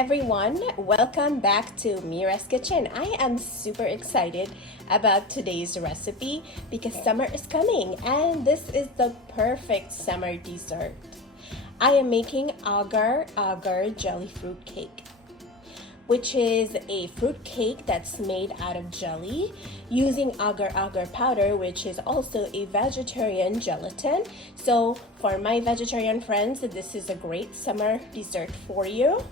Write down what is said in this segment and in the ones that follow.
everyone, welcome back to Mira's Kitchen. I am super excited about today's recipe because summer is coming and this is the perfect summer dessert. I am making agar agar jelly fruit cake, which is a fruit cake that's made out of jelly using agar agar powder, which is also a vegetarian gelatin. So for my vegetarian friends, this is a great summer dessert for you.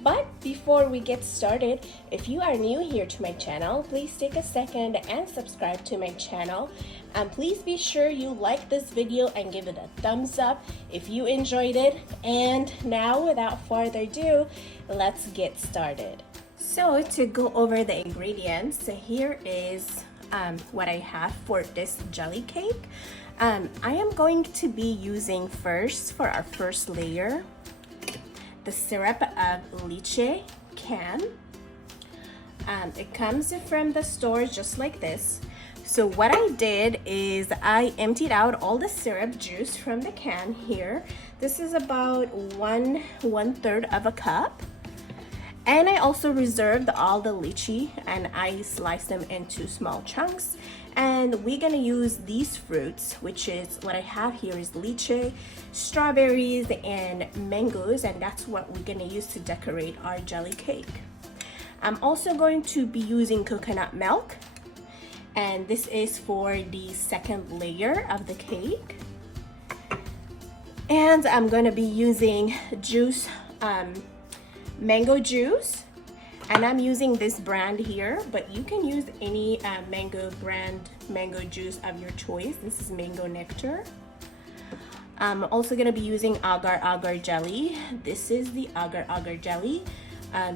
But before we get started, if you are new here to my channel, please take a second and subscribe to my channel. And please be sure you like this video and give it a thumbs up if you enjoyed it. And now, without further ado, let's get started. So to go over the ingredients, here is what I have for this jelly cake. I am going to be using first, for our first layer, the syrup of Lych can. It comes from the store just like this. So what I did is I emptied out all the syrup juice from the can here. This is about one third of a cup. And I also reserved all the lychee and I sliced them into small chunks. And we're gonna use these fruits, which is what I have here is lychee, strawberries, and mangoes, and that's what we're gonna use to decorate our jelly cake. I'm also going to be using coconut milk, and this is for the second layer of the cake. And I'm gonna be using juice, mango juice, and I'm using this brand here, but you can use any mango brand mango juice of your choice. This is mango nectar. I'm also gonna be using agar agar jelly. This is the agar agar jelly.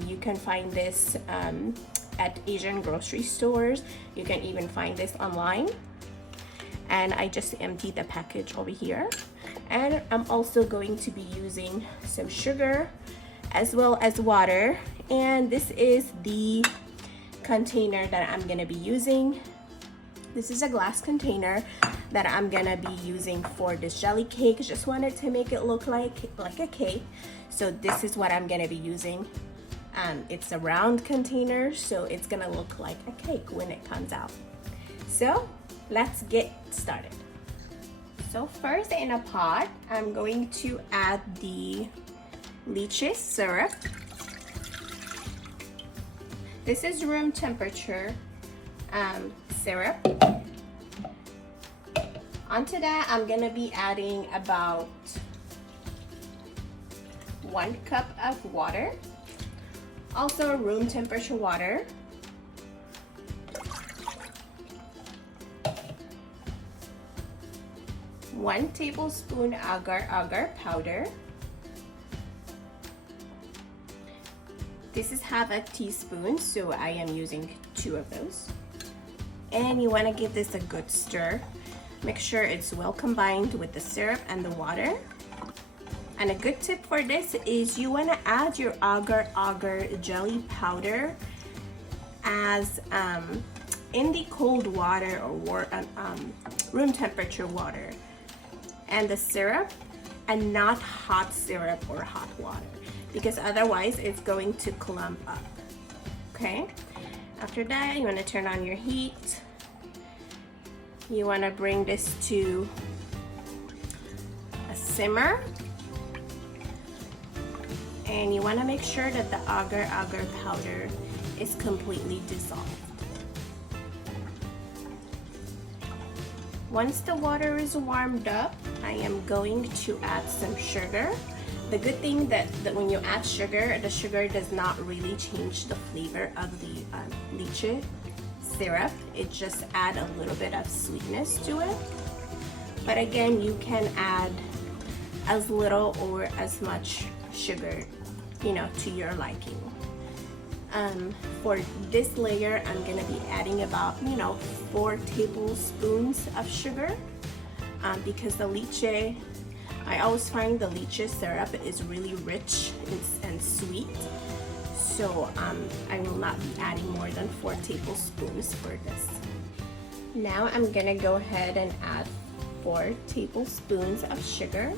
You can find this at Asian grocery stores. You can even find this online. And I just emptied the package over here. And I'm also going to be using some sugar as well as water. And this is the container that I'm gonna be using. This is a glass container that I'm gonna be using for this jelly cake. Just wanted to make it look like a cake. So this is what I'm gonna be using. It's a round container, so it's gonna look like a cake when it comes out. So let's get started. So first, in a pot, I'm going to add the lychee syrup. This is room temperature syrup. Onto that, I'm gonna be adding about 1 cup of water. Also room temperature water. One tablespoon agar agar powder. This is half a teaspoon, so I am using 2 of those. And you want to give this a good stir. Make sure it's well combined with the syrup and the water. And a good tip for this is you want to add your agar agar jelly powder as in the cold water or room temperature water, and the syrup, and not hot syrup or hot water, because otherwise it's going to clump up. Okay, after that you want to turn on your heat. You want to bring this to a simmer, and you want to make sure that the agar agar powder is completely dissolved. Once the water is warmed up, I am going to add some sugar. The good thing that when you add sugar, the sugar does not really change the flavor of the lychee syrup. It just adds a little bit of sweetness to it. But again, you can add as little or as much sugar, to your liking. For this layer, I'm gonna be adding about 4 tablespoons of sugar because the lychee, I always find the lychee syrup is really rich and sweet. So I will not be adding more than 4 tablespoons for this. Now I'm gonna go ahead and add 4 tablespoons of sugar.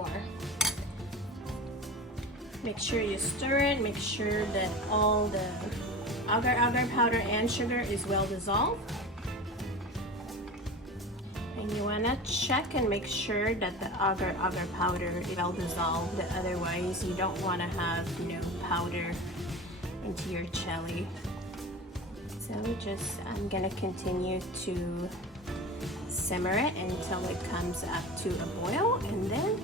before. Make sure you stir it. Make sure that all the agar agar powder and sugar is well dissolved. And you wanna check and make sure that the agar agar powder is well dissolved. Otherwise, you don't wanna have, powder into your jelly. So I'm gonna continue to simmer it until it comes up to a boil, and then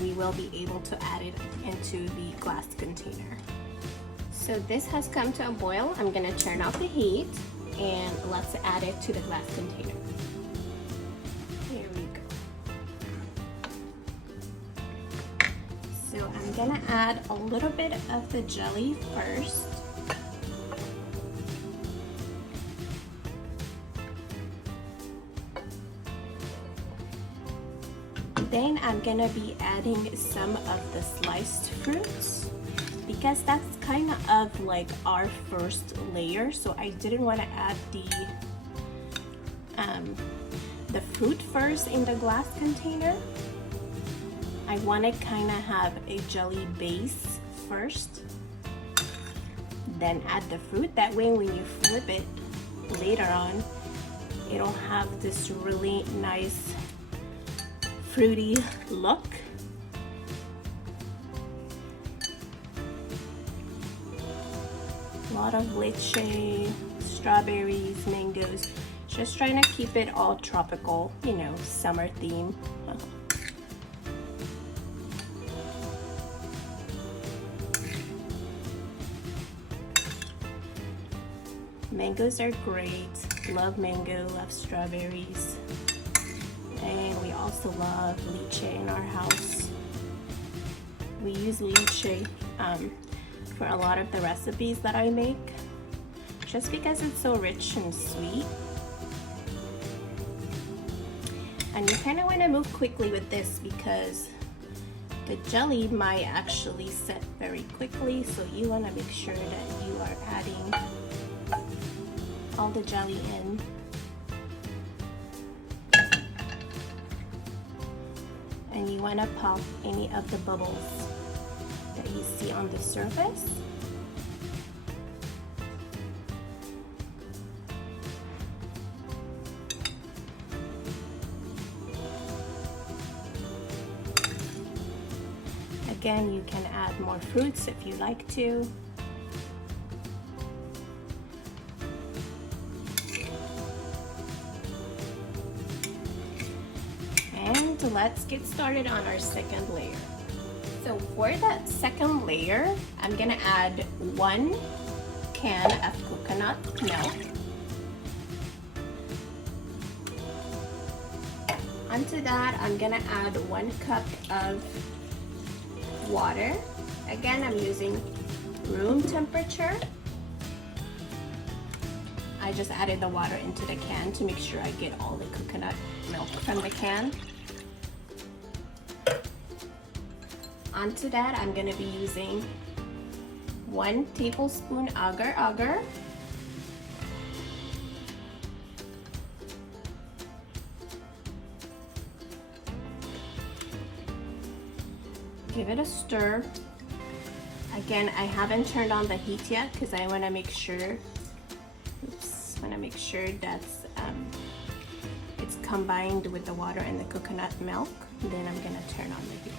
we will be able to add it into the glass container. So this has come to a boil. I'm gonna turn off the heat and let's add it to the glass container. Here we go. So I'm gonna add a little bit of the jelly first. Then I'm gonna be adding some of the sliced fruits because that's kind of like our first layer. So I didn't want to add the fruit first in the glass container. I want to kind of have a jelly base first, then add the fruit. That way when you flip it later on, it'll have this really nice fruity look. A lot of lychee, strawberries, mangoes. Just trying to keep it all tropical, summer theme. Mangoes are great. Love mango, love strawberries. And we also love lychee in our house. We use lychee for a lot of the recipes that I make, just because it's so rich and sweet. And you kind of want to move quickly with this because the jelly might actually set very quickly, so you want to make sure that you are adding all the jelly in. And you want to pop any of the bubbles that you see on the surface. Again, you can add more fruits if you like to. And let's get started on our second layer. So for that second layer, I'm gonna add 1 can of coconut milk. Onto that, I'm gonna add 1 cup of water. Again, I'm using room temperature. I just added the water into the can to make sure I get all the coconut milk from the can. Onto that, I'm gonna be using 1 tablespoon agar agar. Give it a stir. Again, I haven't turned on the heat yet because I want to make sure. That's it's combined with the water and the coconut milk. Then I'm gonna turn on the heat.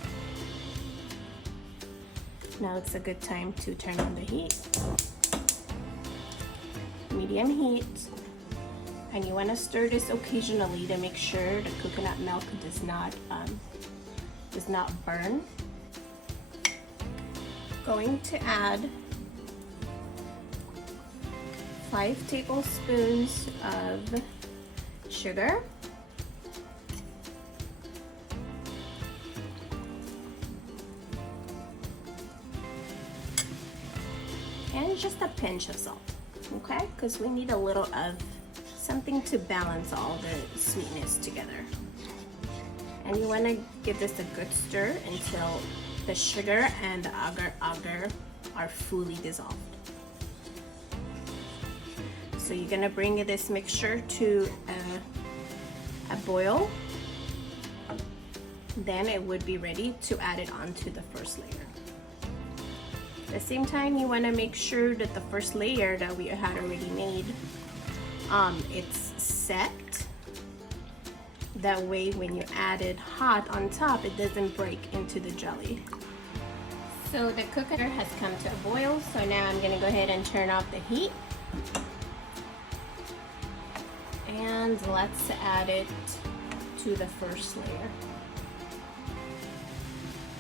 Now it's a good time to turn on the heat. Medium heat. And you want to stir this occasionally to make sure the coconut milk does not burn. Going to add 5 tablespoons of sugar. And just a pinch of salt, okay? Because we need a little of something to balance all the sweetness together. And you want to give this a good stir until the sugar and the agar agar are fully dissolved. So you're gonna bring this mixture to a boil. then it would be ready to add it onto the first layer. At the same time, you want to make sure that the first layer that we had already made, it's set. That way when you add it hot on top, it doesn't break into the jelly. So the cooker has come to a boil, so now I'm gonna go ahead and turn off the heat. And let's add it to the first layer.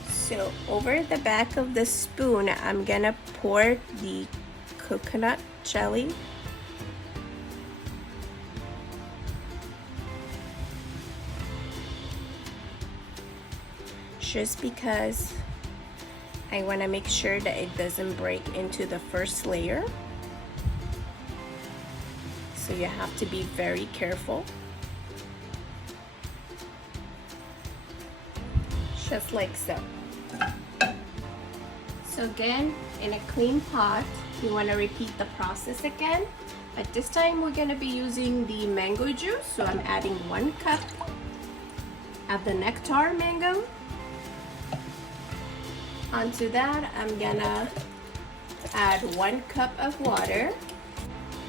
So over the back of the spoon, I'm gonna pour the coconut jelly. Just because I want to make sure that it doesn't break into the first layer. So you have to be very careful. Just like so. So again, in a clean pot, you want to repeat the process again. But this time we're going to be using the mango juice. So I'm adding 1 cup of the nectar mango. Onto that, I'm gonna add 1 cup of water.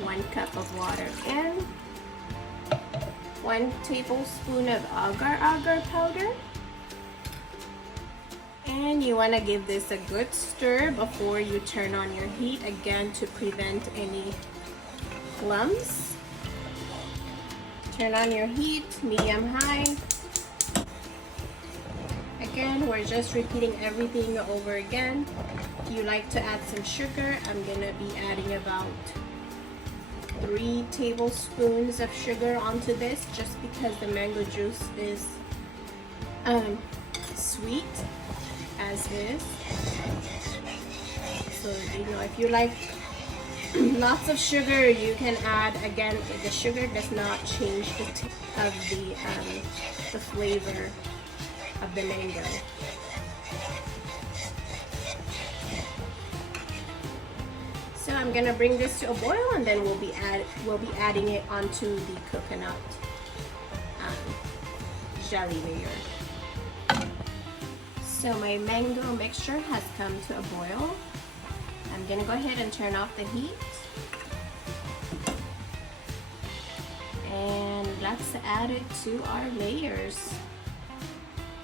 1 cup of water and 1 tablespoon of agar agar powder. And you want to give this a good stir before you turn on your heat, again to prevent any lumps. Turn on your heat, medium high. Again, we're just repeating everything over again. If you like to add some sugar, I'm gonna be adding about 3 tablespoons of sugar onto this, just because the mango juice is sweet as is. So if you like lots of sugar, you can add. Again, the sugar does not change the taste of the flavor of the mango. So I'm gonna bring this to a boil, and then we'll be adding it onto the coconut jelly layer. So my mango mixture has come to a boil. I'm gonna go ahead and turn off the heat. And let's add it to our layers.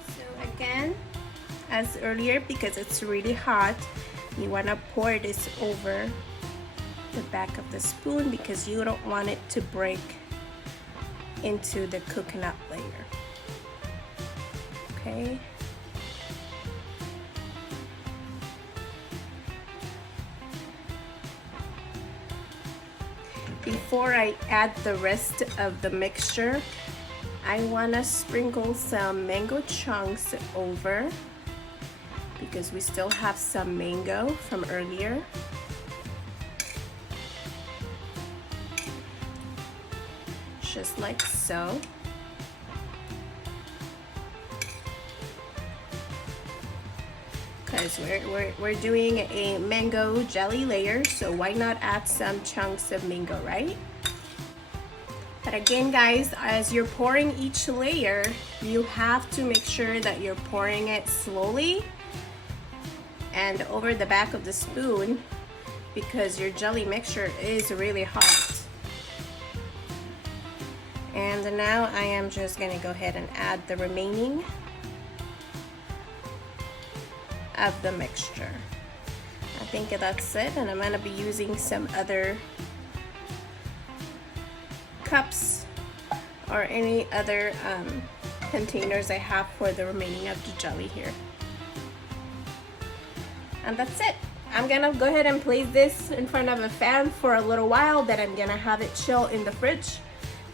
So again, as earlier, because it's really hot, you want to pour this over the back of the spoon because you don't want it to break into the coconut layer. Okay. Before I add the rest of the mixture, I want to sprinkle some mango chunks over because we still have some mango from earlier. Just like so. Because we're doing a mango jelly layer, so why not add some chunks of mango, right? But again, guys, as you're pouring each layer, you have to make sure that you're pouring it slowly and over the back of the spoon because your jelly mixture is really hot. And now I am just gonna go ahead and add the remaining of the mixture. I think that's it, and I'm gonna be using some other cups or any other containers I have for the remaining of the jelly here. And that's it. I'm gonna go ahead and place this in front of a fan for a little while, then I'm gonna have it chill in the fridge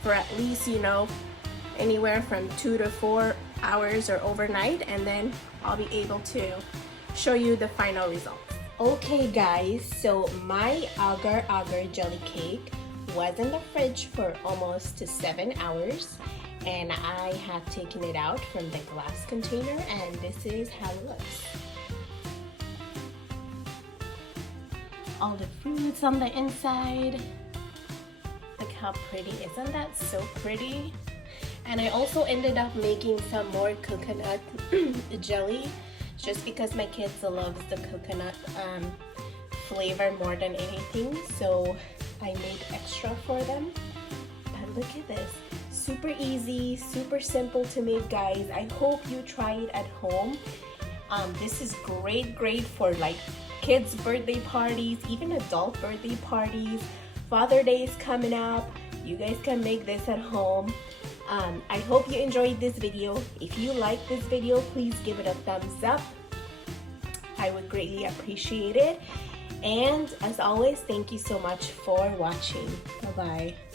for at least, anywhere from 2 to 4 hours or overnight, and then I'll be able to show you the final results. Okay guys, so my agar agar jelly cake was in the fridge for almost 7 hours, and I have taken it out from the glass container, and this is how it looks. All the fruits on the inside. Look how pretty, isn't that so pretty? And I also ended up making some more coconut jelly just because my kids loves the coconut flavor more than anything. So I made extra for them. And look at this. Super easy, super simple to make, guys. I hope you try it at home. This is great for like kids' birthday parties, even adult birthday parties. Father's Day is coming up. You guys can make this at home. I hope you enjoyed this video. If you like this video, please give it a thumbs up. I would greatly appreciate it. And as always, thank you so much for watching. Bye-bye.